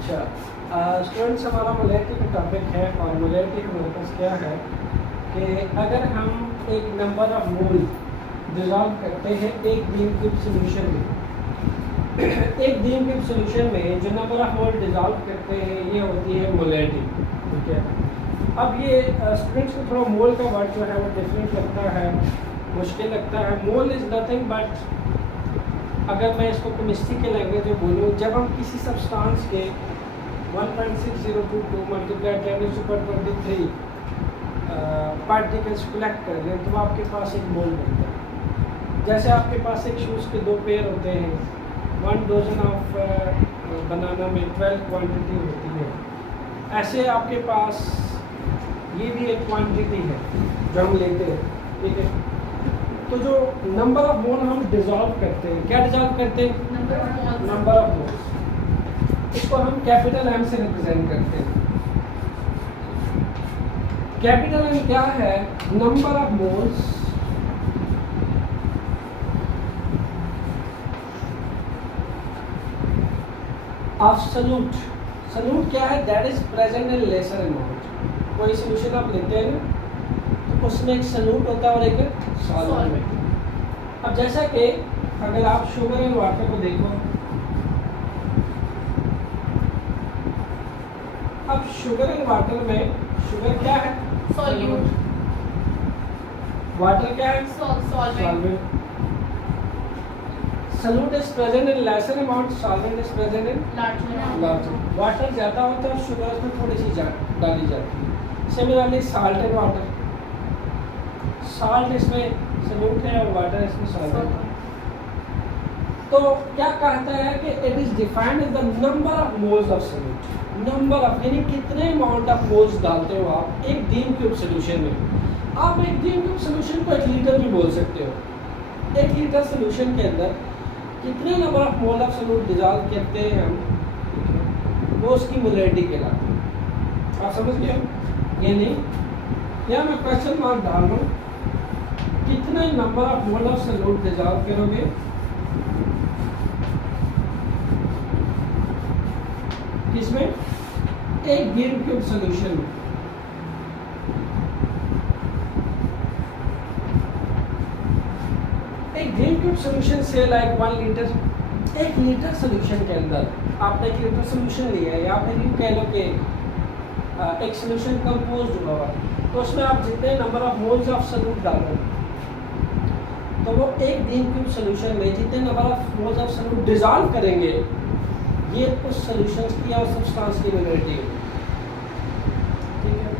अच्छा स्टूडेंट्स, हमारा मोलैरिटी का टॉपिक है और मोलैरिटी हमारे पास क्या है कि अगर हम एक नंबर ऑफ मोल डिज़ोल्व करते हैं एक बीम क्यूब सोल्यूशन में एक बीम क्यूब सोल्यूशन में जो नंबर ऑफ मोल डिज़ोल्व करते हैं ये होती है मोलैरिटी। ठीक है, अब ये स्टूडेंट्स को थोड़ा मोल का वर्ड जो है वो डिफरेंट लगता है, मुश्किल लगता है। मोल इज़ नथिंग बट, अगर मैं इसको केमिस्ट्री के लैंग्वेज में बोलूँ, जब हम किसी सब्सटेंस के 1.6022 मल्टीप्लाई 10⁻23 पार्टिकल्स कलेक्ट कर लें तो आपके पास एक मोल बनता है। जैसे आपके पास एक शूज़ के 2 पेयर होते हैं, 1 डजन ऑफ बनाना में 12 क्वांटिटी होती है, ऐसे आपके पास ये भी एक क्वांटिटी है जो हम लेते हैं। ठीक है, तो जो नंबर ऑफ मोल हम डिज़ोल्व करते हैं, क्या डिज़ोल्व करते हैं? Number of moles. इसको हम कैपिटल एम से रिप्रेजेंट करते हैं। कैपिटल एम क्या है? Number of moles of solute. Solute क्या है? That is present in lesser amount. कोई सॉल्यूशन आप लेते हैं ना, तो उसमें एक सॉल्यूट होता है और एक सॉल्वेंट। अब जैसा कि अगर आप शुगर एंड वाटर को देखो, अब शुगर एंड वाटर में शुगर क्या है? सॉल्यूट। वाटर क्या है? Solvent. Solute is present in lesser amount, solvent is present in larger. Water ज़्यादा होता है और शुगर उसमें थोड़ी सी डाली जाती है। Similarly salt and water, salt इसमें सॉल्यूट है और वाटर इसमें सॉल्वेंट है। तो क्या कहता है कि it is defined in the number of moles of solute. Number of यानी कितने अमाउंट ऑफ मोल्स डालते हो आप एक बीम क्यूब सोल्यूशन में। आप एक बीम क्यूब सोल्यूशन को 1 लीटर भी बोल सकते हो। 1 लीटर सोल्यूशन के अंदर कितने number of mole of solute dissolve करते हैं हम, वो उसकी मोलैरिटी कहलाती है। आप समझ गए? ये नहीं, या मैं क्वेश्चन मार्क डाल रहा हूँ, कितने number of mole of solute dissolve करोगे किसमें? एक बीम क्यूब सॉल्यूशन में। एक बीम क्यूब सॉल्यूशन से लाइक 1 लीटर, 1 लीटर सॉल्यूशन के अंदर आपने 1 लीटर सॉल्यूशन लिया है, या फिर यूँ कह लो कि एक सॉल्यूशन कंपोज हुआ है, तो उसमें आप जितने number of moles of solute डालो, तो वो एक बीम क्यूब सॉल्यूशन में जितने number of moles of solute dissolve करेंगे, ये उस सॉल्यूशंस की और सब्सटेंस की मोलैरिटी है। ठीक है,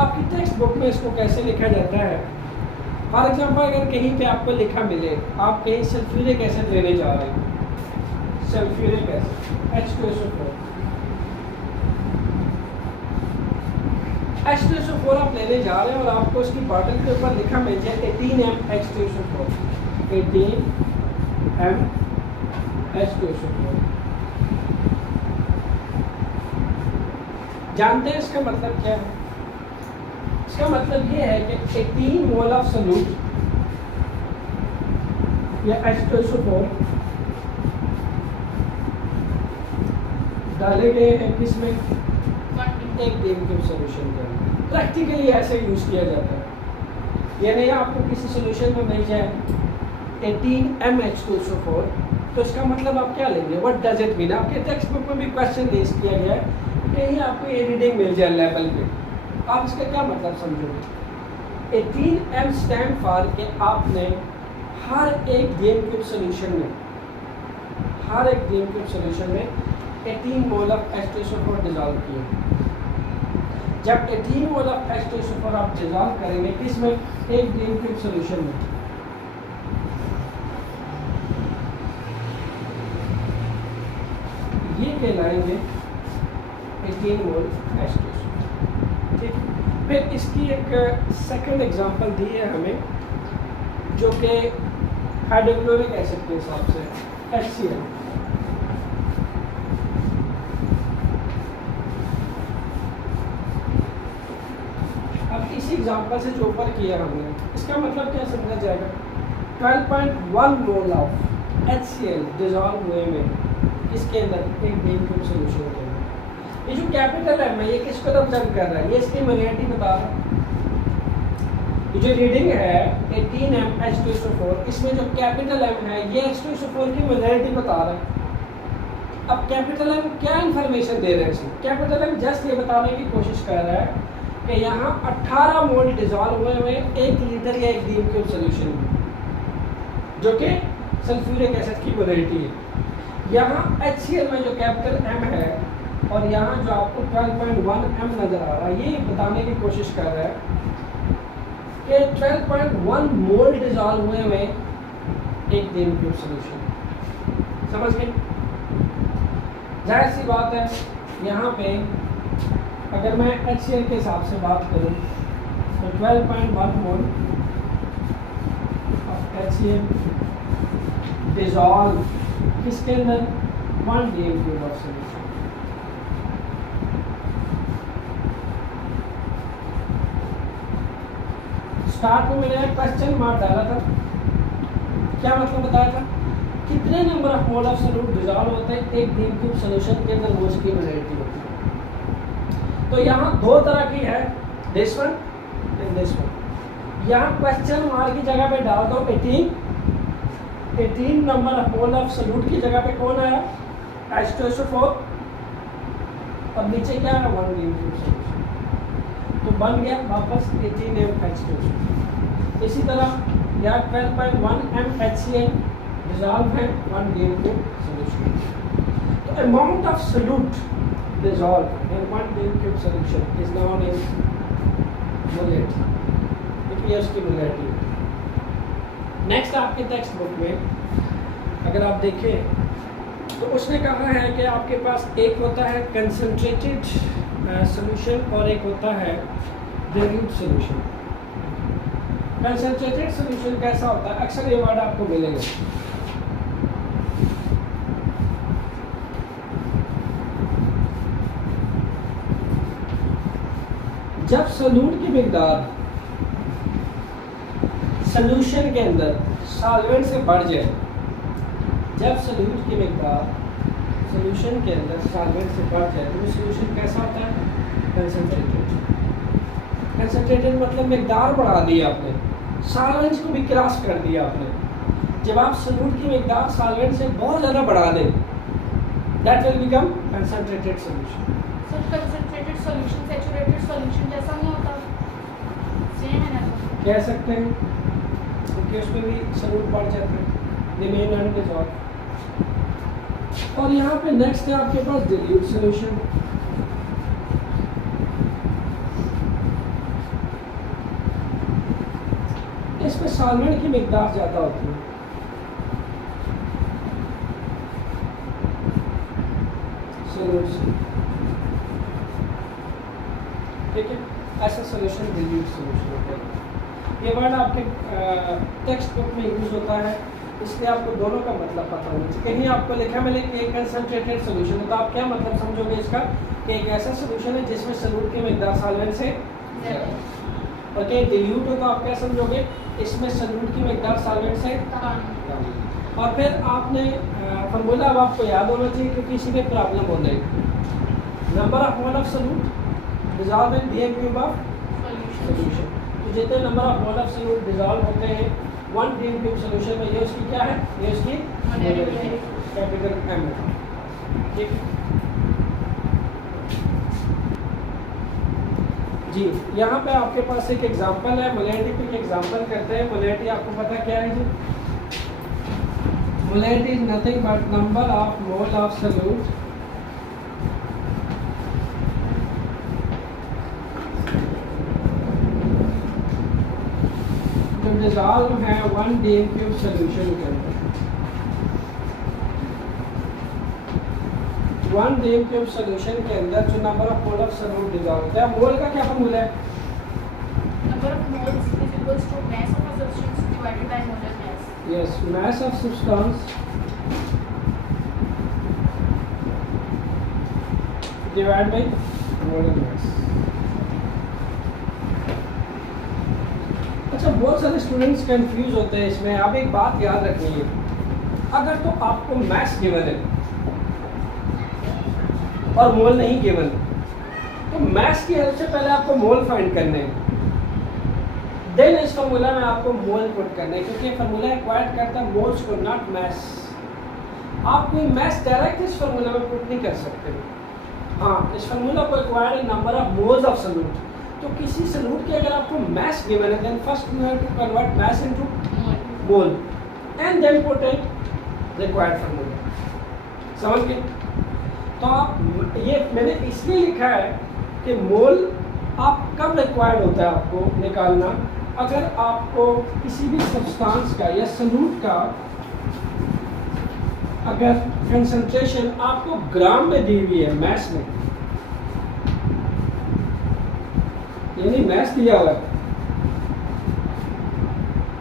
आपकी टेक्स्ट बुक में इसको कैसे लिखा जाता है? फॉर एग्जांपल, अगर कहीं पे आपको लिखा मिले, आप कहीं सल्फ्यूरिक एसिड लेने जा रहे हैं, सल्फ्यूरिक एसिड H2SO4, H2SO4 आप लेने जा रहे हैं और आपको उसकी बॉटल के ऊपर लिखा मिल जाए 18M H2SO4, 18M H2SO4। जानते हैं इसका मतलब क्या है? इसका मतलब ये है कि 18 मोल ऑफ सॉल्यूट या H2SO4 डाले गए हैं किसमें? एक बीम क्यूब सॉल्यूशन के अंदर। प्रैक्टिकली ऐसे यूज़ किया जाता है। यानी आपको किसी सॉल्यूशन में मिल जाए 18M H2SO4, तो इसका मतलब आप क्या लेंगे? What does it mean? आपके टेक्स्ट बुक में भी क्वेश्चन रेज किया गया है, कहीं आपको ये रीडिंग मिल जाए लेवल पे, आप इसका क्या मतलब समझोगे? 18M स्टैंड फॉर के आपने हर एक बीम क्यूब सॉल्यूशन में, हर एक बीम क्यूब सॉल्यूशन में 18 मोल ऑफ H2SO4 डिज़ोल्व किए। जब 18 मोल ऑफ H2SO4 आप डिज़ोल्व करेंगे किसमें? एक बीम क्यूब सॉल्यूशन में, ये कहलाएंगे 18 मोल H2SO4। ठीक, फिर इसकी एक सेकंड एग्जांपल दी है हमें, जो कि हाइड्रोक्लोरिक एसिड के हिसाब से HCl। अब इसी एग्जांपल से जो ऊपर किया हमने, इसका मतलब क्या समझा जाएगा? 12.1 मोल ऑफ HCl डिजॉल्व हुए में इसके अंदर एक बीम क्यूब सोल्यूशन के अंदर ये जो कैपिटल एम है ये किसको रिप्रेजेंट कर रहा है, ये इसकी मोलैरिटी बता रहा है। ये जो रीडिंग है 18M H2SO4, इसमें जो कैपिटल एम है ये H2SO4 की मोलैरिटी बता रहा है। अब कैपिटल एम क्या इंफॉर्मेशन दे रहे हैं इसमें, कैपिटल एम जस्ट ये बताने की कोशिश कर रहा है कि यहाँ 18 मोल डिजॉल्व हुए हुए 1 लीटर या 1 डीएम क्यूब सोल्यूशन में, जो कि सल्फ्यूरिक एसिड की मोलैरिटी है। यहाँ HCl में जो कैपिटल एम है और यहाँ जो आपको 12.1 एम नज़र आ रहा है, ये बताने की कोशिश कर रहा है कि 12.1 मोल डिजॉल्व हुए हुए 1 डीएम क्यूब सोल्यूशन। समझ गए? जाहिर सी बात है यहाँ पे अगर मैं HCl के हिसाब से बात करूँ तो 12.1 मोल ऑफ HCl डिजॉल्व किसके अंदर 1 DM cube of solution. Start में मैंने क्वेश्चन मार्क डाला था, क्या मतलब बताया था, कितने number of mole of solute dissolve होते हैं 1 डीएम क्यूब सोल्यूशन के अंदर, वो उसकी मोलैरिटी होती है। तो यहाँ 2 तरह की है, this one and this one. यहाँ क्वेश्चन मार्क की जगह पे डाल दो 18 number of mole of solute की जगह पे कौन आया, H2SO4, और नीचे क्या है 1 डीएम क्यूब सोल्यूशन, तो बन गया वापस 18M H2SO4। इसी तरह यहाँ 12.1 M HCl डिजॉल्व है 1 डीएम क्यूब सोल्यूशन। तो amount of solute dissolved in 1 DM cube solution is known as molarity। ये उसकी मोलैरिटी है। नेक्स्ट आपके टेक्स्ट बुक में अगर आप देखें तो उसने कहा है कि आपके पास एक होता है कंसंट्रेटेड सॉल्यूशन और एक होता है dilute सॉल्यूशन। कंसंट्रेटेड सॉल्यूशन कैसा होता है, अक्सर ये वर्ड आपको मिलेंगे। जब सॉल्यूट की मिकदार सॉल्यूशन के अंदर सॉल्वेंट से बढ़ जाए, जब सॉल्यूट की मिकदार सॉल्यूशन के अंदर सॉल्वेंट से बढ़ जाए तो वो सॉल्यूशन कैसा होता है, कंसंट्रेटेड। कंसंट्रेटेड मतलब मिकदार बढ़ा दी आपने, सॉल्वेंट्स को भी क्रॉस कर दिया आपने। जब आप सॉल्यूट की मिकदार सॉल्वेंट से बहुत ज़्यादा बढ़ा दें, that will become concentrated solution. Sir concentrated solution saturated solution जैसा नहीं होता, सेम है ना? कह सकते हैं, क्योंकि उसमें भी सॉल्यूट बढ़ जाते हैं, रिमेन अनडिसॉल्व्ड। और यहाँ पे नेक्स्ट है आपके पास डिल्यूट सॉल्यूशन। इसमें सॉल्वेंट की मिकदार ज़्यादा होती है, सॉल्यूशन, ठीक है, ऐसा सॉल्यूशन डिल्यूट सॉल्यूशन होता है। ये वर्ड आपके टेक्स्ट बुक में यूज होता है, इसलिए आपको दोनों का मतलब पता होना चाहिए। कहीं आपको लिखा मिले कि एक कंसंट्रेटेड सॉल्यूशन है तो आप क्या मतलब समझोगे इसका, कि एक ऐसा सॉल्यूशन है जिसमें सॉल्यूट की मिकदार सॉल्वेंट से ज़्यादा। और कहीं डिल्यूट हो तो आप क्या समझोगे, इसमें सॉल्यूट की मिकदार सॉल्वेंट से कम। और फिर आपने फॉर्मूला अब आपको याद होना चाहिए क्योंकि इसी में प्रॉब्लम हो जाएगी। Number of mole of solute dissolve in DM cube of solution. तो जितने number of mole of solute dissolve होते हैं 1 डीएम क्यूब सॉल्यूशन में, ये उसकी क्या है, ये उसकी कैपिटल एम है, ठीक जी। यहाँ पे आपके पास एक एग्जांपल है, मोलैरिटी पे एक एग्जांपल करते हैं। मोलैरिटी आपको पता क्या है जी, molarity is nothing but number of mole of solute जो डिसॉल्व है 1 डीएम क्यूब सॉल्यूशन के अंदर। 1 डीएम क्यूब सॉल्यूशन के अंदर जो number of mole of solute dissolve होता है, मोल का क्या फॉर्मूला है, number of moles is equals to mass of a substance divided by molar mass. Yes, mass of substance divide by molar mass. अच्छा, बहुत सारे स्टूडेंट्स कंफ्यूज होते हैं इसमें। आप एक बात याद रखनी है, अगर तो आपको मास गिवन है और मोल नहीं गिवन, तो मैथ्स की हेल्प से पहले आपको मोल फाइंड करने हैं, देन इस फार्मूला में आपको मोल पुट करना है, क्योंकि फार्मूला एक्वायर्ड करता है मोल्स को, नॉट मैथ्स। आप कोई मैथ्स डायरेक्ट इस फार्मूला में पुट नहीं कर सकते। हाँ, इस फार्मूला को acquired in number of moles of solute. तो किसी सॉल्यूट के अगर आपको मैथ्स गिवन है, then first you have to convert maths into mole and then put it required formula. समझ गए? तो आप ये मैंने इसलिए लिखा है कि मोल आप कब रिक्वायर्ड होता है आपको निकालना, अगर आपको किसी भी सब्सटेंस का या सॉल्यूट का अगर कंसंट्रेशन आपको ग्राम में दी हुई है, मैथ्स में, यानी मैथ्स दिया हुआ है,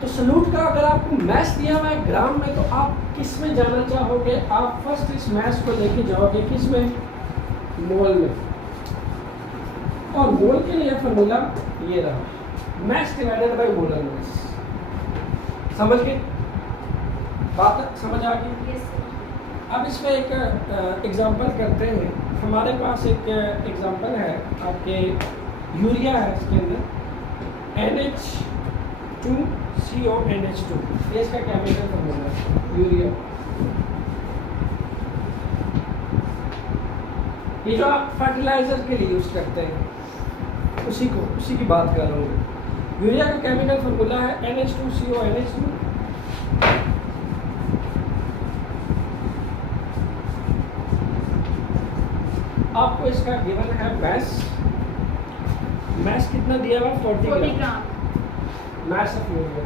तो सॉल्यूट का अगर आपको मैथ्स दिया हुआ है ग्राम में, तो आप किस में जाना चाहोगे? आप फर्स्ट इस मैथ्स को लेके जाओगे किस में? मोल में। और मोल के लिए फॉर्मूला ये रहा, मैथ्स डिवाइडेड बाय मोलर मास। समझ गए? बात समझ आ गई? Yes, sir. अब इसमें एक एग्जांपल करते हैं। हमारे पास एक एग्जांपल है, आपके यूरिया है, इसके अंदर NH2CO NH2, ये इसका केमिकल फॉर्मूला है यूरिया। ये जो आप फर्टिलाइजर के लिए यूज करते हैं, उसी की बात कर रहा हूँ। यूरिया का केमिकल फॉर्मूला है NH2CO NH2। आपको इसका गिवन है मैस कितना दिया हुआ? 40 ग्राम मैस ऑफ यूरिया।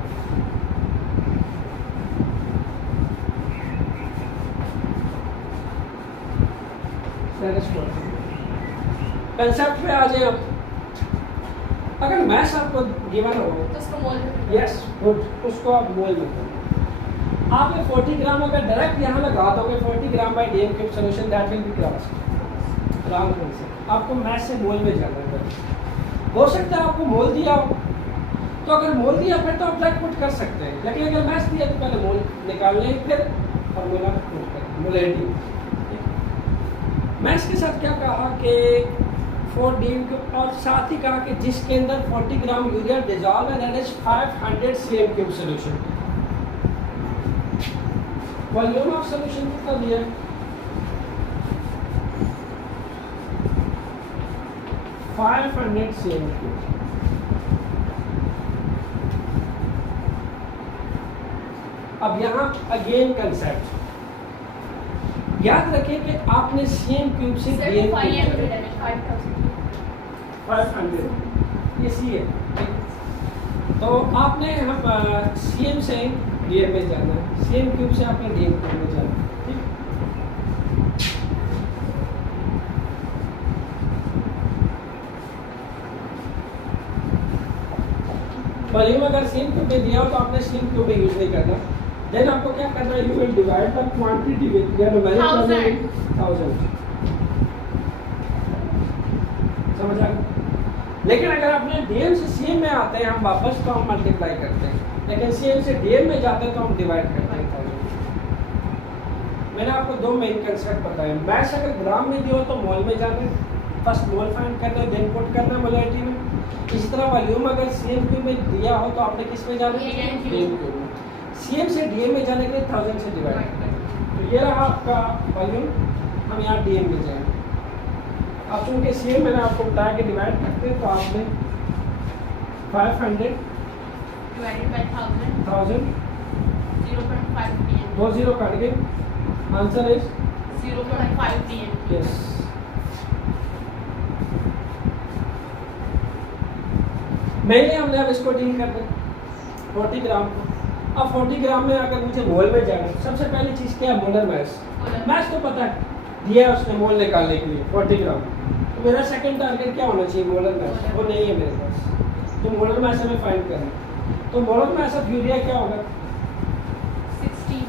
कंसेप्ट पे आ जाए अब। अगर मैस आपको गिवन हो तो उसको मोल में यस गुड, उसको आप मोल में करो। आप ये 40 ग्राम अगर डायरेक्ट यहाँ लगा दोगे 40 gram by DM cube solution, that will be cross wrong concept. आपको मैस से मोल में जाना है। हो सकता है आपको मोल दिया हो, तो अगर मोल दिया फिर तो आप डायरेक्ट पुट कर सकते हैं, लेकिन अगर मैस दिया तो पहले मोल निकाल लें, फिर फॉर्मूला पुट करें मोलैरिटी। मैथ्स के साथ क्या कहा कि 4 DM क्यूब, और साथ ही कहा कि जिसके अंदर 40 ग्राम यूरिया डिजॉल्व है, that is 500 CM cube solution. Volume of solution कितना दिया है? 500 CM क्यूब। अब यहाँ अगेन कंसेप्ट याद रखें कि आपने CM क्यूब से DM 500 ये सी है, तो आपने हम CM से DM में जाना है, CM क्यूब से आपने DM क्यूब में जाना है। ठीक, वॉल्यूम अगर CM क्यूब में दिया हो तो आपने CM क्यूब में यूज नहीं करना। देन आपको क्या करना है? You will divide the quantity with their numeric 1000। समझ आ गया? लेकिन अगर आपने DM से CM में आते हैं हम वापस, तो हम मल्टीप्लाई करते हैं, लेकिन CM से DM में जाते हैं तो हम डिवाइड करते हैं 1000। मैंने आपको दो मेन कंसेप्ट बताए। मैथ्स अगर ग्राम में दिया हो तो मोल में जाना है, फर्स्ट मोल फाइंड करना है, देन पुट करना है मोलैरिटी में। इसी तरह वॉल्यूम अगर CM क्यूब में दिया हो तो आपने किस में जाना है? DM क्यूब में। CM से DM में जाने के लिए 1000 से डिवाइड करें, तो ये रहा आपका वॉल्यूम। हम यहाँ DM में जाएंगे। अब चूँकि CM मैंने आपको बताया कि डिवाइड करते हैं, तो आपने 500 डिवाइडेड बाय 1000 0.5 DM 2 0 काट गए, आंसर इज 0.5 DM। यस। मैंने हमने अब इसको डील कर दें 40 ग्राम को। अब 40 ग्राम में अगर मुझे मोल में जाना है, सबसे पहली चीज़ क्या है? Molar mass. मैस तो पता है, दिया है उसने मोल निकालने के लिए 40 ग्राम। तो मेरा सेकंड टारगेट क्या होना चाहिए? Molar mass. वो नहीं है मेरे पास, तो मोलर मैस हमें फाइंड करना है। तो मोलर मैस ऑफ यूरिया क्या होगा? 60।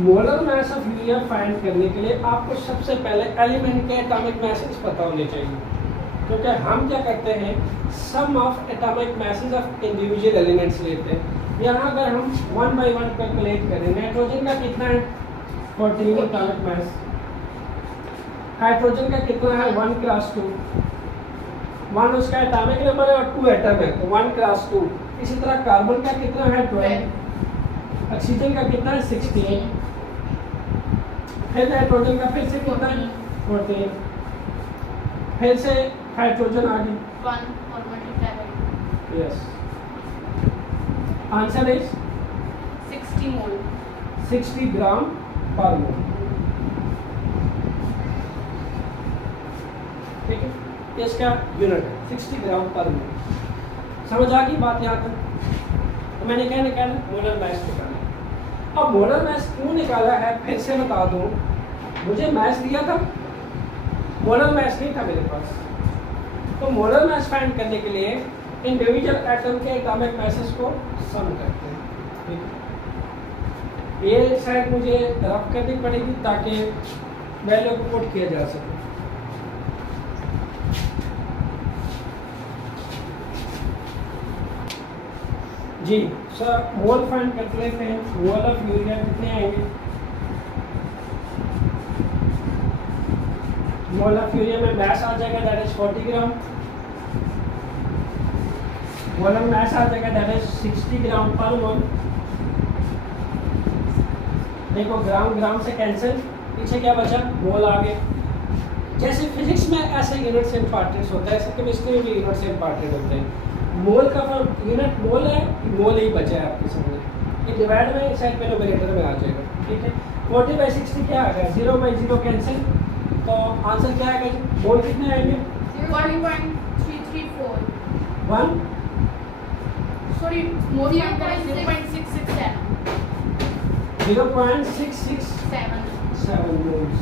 Molar mass of urea find करने के लिए आपको सबसे पहले एलिमेंट के एटॉमिक मैसेज पता होने चाहिए, क्योंकि हम क्या करते हैं? Sum of atomic masses of individual elements लेते हैं। यहाँ अगर हम 1 by 1 कैलकुलेट करें, नाइट्रोजन का कितना है? 14 एटॉमिक मास। हाइड्रोजन का कितना है 1 क्रॉस 2, 1 उसका एटॉमिक नंबर है और 2 एटम है तो 1 क्रॉस 2। इसी तरह कार्बन का कितना है 12, ऑक्सीजन का कितना है 16, फिर नाइट्रोजन का फिर से कितना है 14, फिर से हाइड्रोजन आगे 1 और multiply by yes. Answer is 60 मोल। 60 ग्राम पर मोल। ठीक है, ये इसका यूनिट है 60 ग्राम पर मोल। समझ आ गई बात यहाँ तक? तो मैंने क्या निकाला मोलर मास निकाला। अब मोलर मास क्यों निकाला है फिर से बता दूं, मुझे मास दिया था, मोलर मास नहीं था मेरे पास। तो मोलर मास फाइंड करने के लिए इंडिविजुअल एटम के एटॉमिक मासेस को सम करते हैं। ठीक है, ये साइड मुझे रफ करनी पड़ेगी ताकि वैल्यू को पुट किया जा सके। जी सर, मोल फाइंड कर लेते हैं। मोल ऑफ यूरिया कितने आएंगे? मोल ऑफ यूरिया में मास आ जाएगा that is 40 gram. Molar mass आ जाएगा दैट इज 60 ग्राम पर मोल। देखो ग्राम ग्राम से कैंसिल, पीछे क्या बचा मोल आ गए। जैसे फिजिक्स में ऐसे यूनिट्स इंपॉर्टेंट होता है, ऐसे केमिस्ट्री में भी यूनिट्स इंपॉर्टेंट होते हैं। मोल का यूनिट मोल है, मोल ही बचा है आपके सामने। ये डिवाइड में साइड पे न्यूमरेटर में आ जाएगा। ठीक है, 40/60 क्या आ गया 0/0 कैंसिल, तो आंसर क्या आएगा? मोल कितने आएंगे? 1.334 1 सॉरी मोल 0.667 0.667 मोल्स।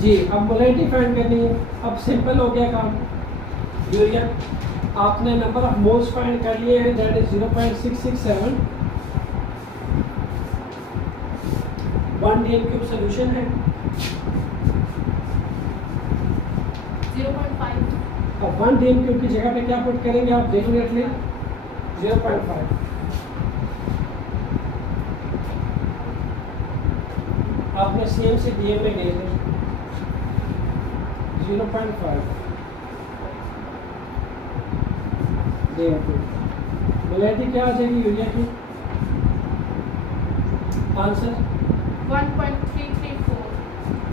जी अब मोलैरिटी फाइंड करनी है। अब सिंपल हो गया काम। यूरिया आपने नंबर ऑफ मोल्स फाइंड कर लिए हैं दैट इज 0.667। 1 dm³ सोल्यूशन है 0.5। अब 1 dm³ की जगह पे क्या पुट करेंगे आप डेफिनेटली 0.5। आपने CM से DM में गए थे 0.5 dm³। मोलैरिटी क्या आ जाएगी यूरिया की? आंसर 1.334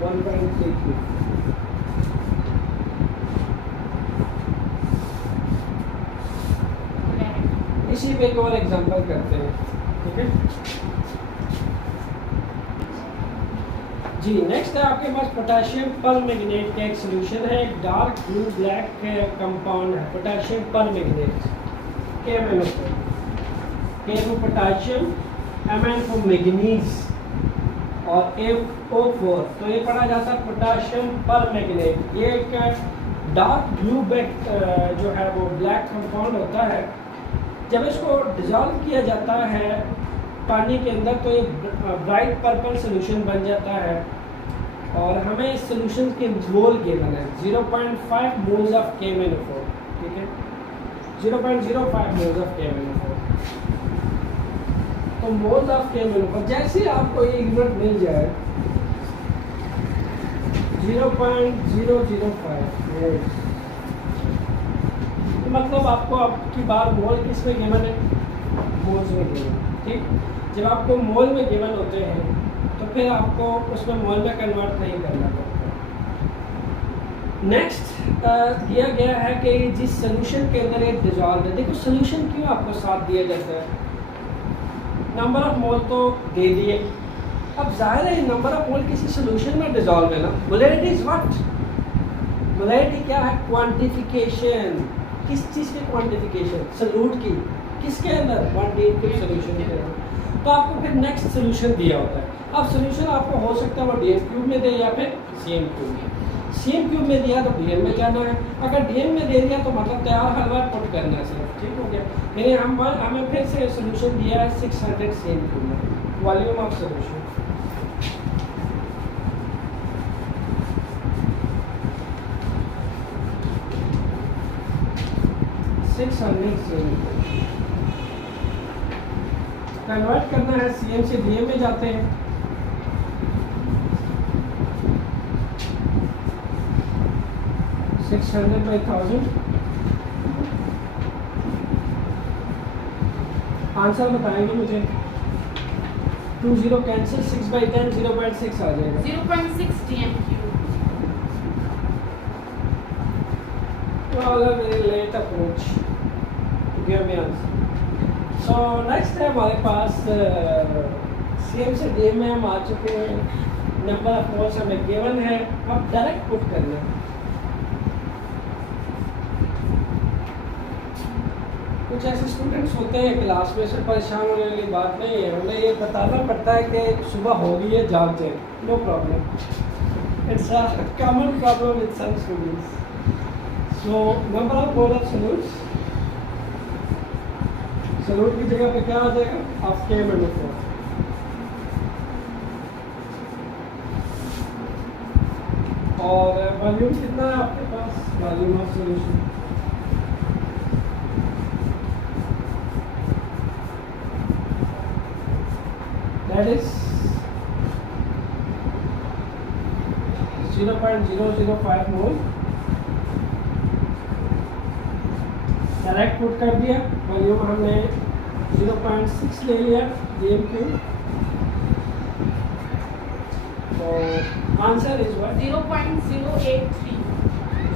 1.33। इसी पे एक और एग्जांपल करते हैं। ठीक है जी, नेक्स्ट है आपके पास पोटेशियम परमैंगनेट का एक सोल्यूशन है। एक डार्क ब्लू ब्लैक कंपाउंड है potassium permanganate. KMnO4, K for potassium, Mn for manganese और AO4, तो ये पढ़ा जाता है पोटेशियम परमैंगनेट। ये एक डार्क ब्लू ब्लैक जो है वो ब्लैक कंपाउंड होता है। जब इसको डिज़ोल्व किया जाता है पानी के अंदर तो ये ब्राइट पर्पल सोल्यूशन बन जाता है और हमें इस सोल्यूशन के मोल गिवन है 0.5 मोल्स ऑफ KMnO4। ठीक है, 0.05 मोल्स ऑफ KMnO4। तो मोल्स ऑफ KMnO4 जैसे आपको ये यूनिट मिल जाए 0.005 मोल्स, मतलब आपको आपकी बार मोल किस में गिवन है? मोल्स में गिवन। ठीक, जब आपको मोल में गिवन होते हैं तो फिर आपको उसमें मोल में कन्वर्ट नहीं करना पड़ता। नेक्स्ट दिया गया है कि जिस सोल्यूशन के अंदर एक डिजॉल्व है, देखो सोल्यूशन क्यों आपको साथ दिया जाता है, नंबर ऑफ मोल तो दे दिए। अब जाहिर है नंबर ऑफ मोल किसी सोल्यूशन में डिजॉल्व है ना। Molarity is what? मोलैरिटी क्या है? क्वांटिफिकेशन। किस चीज़ की क्वांटिफिकेशन? सॉल्यूट की। किसके अंदर? 1 dm³ सोल्यूशन के अंदर। तो आपको फिर नेक्स्ट सोल्यूशन दिया होता है। अब सोल्यूशन आपको हो सकता है वो dm³ में दे या फिर CM³ में। CM³ में दिया तो DM में जाना है, अगर DM में दे दिया तो मतलब तैयार हलवा पुट करना है सिर्फ। ठीक हो गया, यानी हमें फिर से सोल्यूशन दिया है 600 CM³ में। Volume of solution 600 CM। Convert करना है CM से DM में जाते हैं 600/1000 आंसर बताएंगे मुझे 20 कैंसिल 6/10 0.6 आ जाएगा 0.6 dm cube. Well, a very late approach to give me answer. So next है हमारे पास CM से DM में हम आ चुके हैं. नंबर ऑफ मोल्स हमें गिवन है, अब डायरेक्ट पुट करना है. कुछ ऐसे स्टूडेंट्स होते हैं क्लास में से परेशान होने वाली बात नहीं है, उन्हें ये बताना पड़ता है कि सुबह हो गई है जागते हैं. No problem, it's a common problem with some students. So number of mole of solutes, solute की जगह पे क्या आ जाएगा? Of K-4. और वॉल्यूम कितना है आपके पास? Volume of solution that is 0.005 mole. Direct put कर दिया. वॉल्यूम हमने 0.6 ले लिया dm cube. तो आंसर इज व्हाट? 0.083.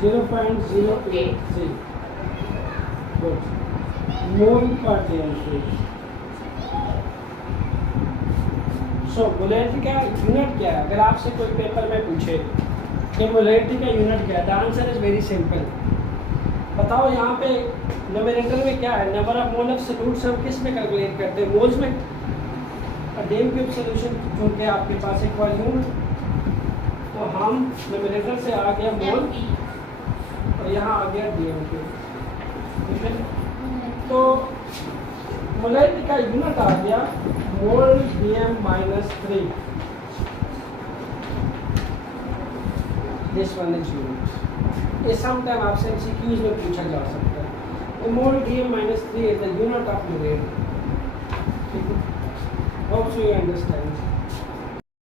0.083 गुड मोल पर dm cube. सो मोलैरिटी का यूनिट क्या है? अगर आपसे कोई पेपर में पूछे कि मोलैरिटी का यूनिट क्या है, the answer is very simple. बताओ यहाँ पे न्यूमरेटर में क्या है? Number of mole of solutes हम किस में कैलकुलेट करते हैं? मोल्स में. और डीएम क्यूब सॉल्यूशन चूँकि आपके पास एक वॉल्यूम है तो हम न्यूमरेटर से आ गया मोल और यहाँ आ गया डीएम क्यूब. ठीक है, तो मोलैरिटी का यूनिट आ गया मोल DM-3. This one is unit. ये समटाइम आपसे MCQs में पूछा जा सकता है. तो मोल DM-3 is the unit of molarity. ठीक है, होप यू अंडरस्टैंड.